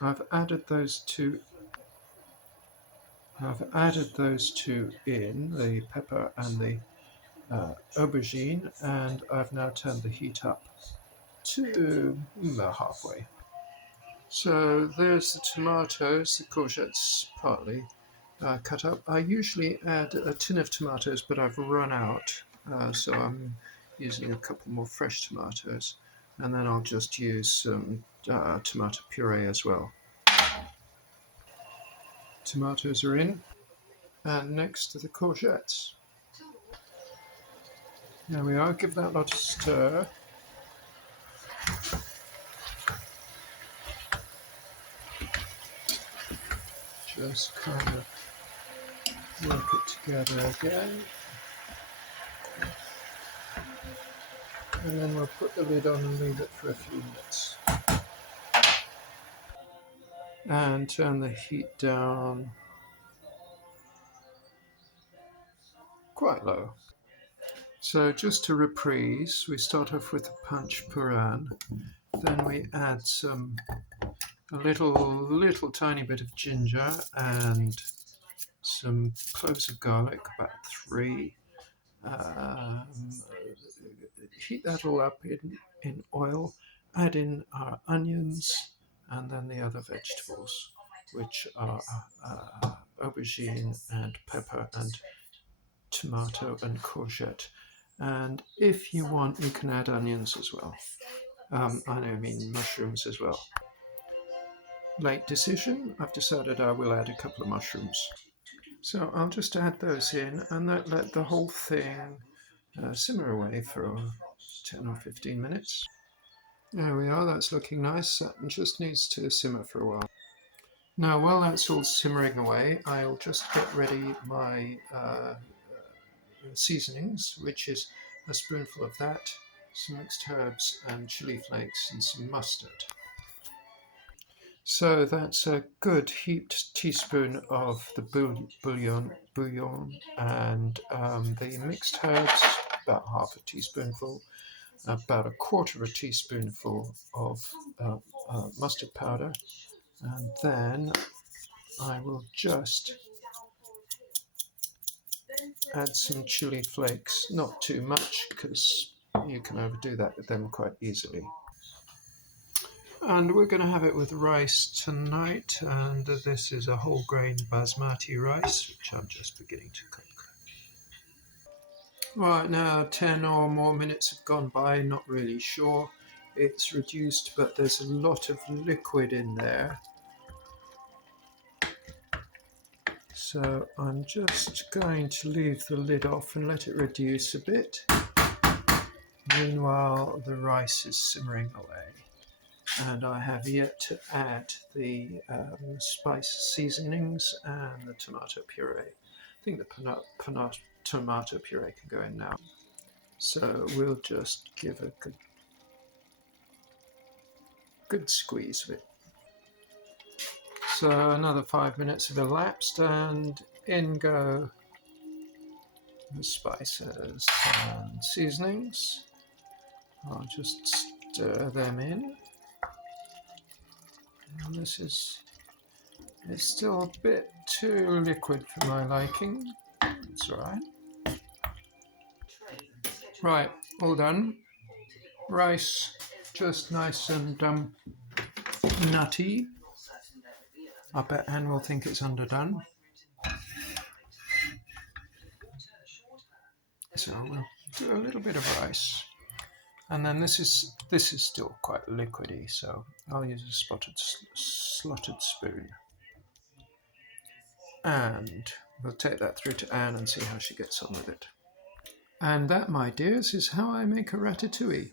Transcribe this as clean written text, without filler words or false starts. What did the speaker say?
I've added those two. I've added those two in, the pepper and the aubergine, and I've now turned the heat up to about halfway. So there's the tomatoes, the courgettes partly cut up. I usually add a tin of tomatoes, but I've run out, so I'm using a couple more fresh tomatoes, and then I'll just use some tomato puree as well. Tomatoes are in, and next to the courgettes. There we are, give that a lot of stir. Just kind of work it together again. And then we'll put the lid on and leave it for a few minutes. And turn the heat down quite low. So just to reprise, we start off with a punch puran, then we add a little tiny bit of ginger and some cloves of garlic, about 3. Heat that all up in oil, add in our onions and then the other vegetables, which are aubergine and pepper and tomato and courgette. And if you want, you can add onions as well. I mean mushrooms as well. Late decision, I've decided I will add a couple of mushrooms. So I'll just add those in and let the whole thing simmer away for 10 or 15 minutes. There we are, that's looking nice. That just needs to simmer for a while. Now, while that's all simmering away, I'll just get ready my seasonings, which is a spoonful of that, some mixed herbs and chili flakes, and some mustard. So that's a good heaped teaspoon of the bouillon and the mixed herbs, about half a teaspoonful, about a quarter of a teaspoonful of mustard powder, and then I will just add some chili flakes, not too much because you can overdo that with them quite easily. And we're going to have it with rice tonight, and this is a whole grain basmati rice, which I'm just beginning to cook. Right now, 10 or more minutes have gone by, not really sure. It's reduced, but there's a lot of liquid in there. So I'm just going to leave the lid off and let it reduce a bit. Meanwhile, the rice is simmering away. And I have yet to add the spice seasonings and the tomato puree. I think the tomato puree can go in now. So we'll just give a good squeeze of it. So another 5 minutes have elapsed, and in go the spices and seasonings. I'll just stir them in. And it's still a bit too liquid for my liking. It's all right. Right, all done. Rice, just nice and nutty. I bet Anne will think it's underdone. So we'll do a little bit of rice. And then this is still quite liquidy, so I'll use a slotted spoon. And we'll take that through to Anne and see how she gets on with it. And that, my dears, is how I make a ratatouille.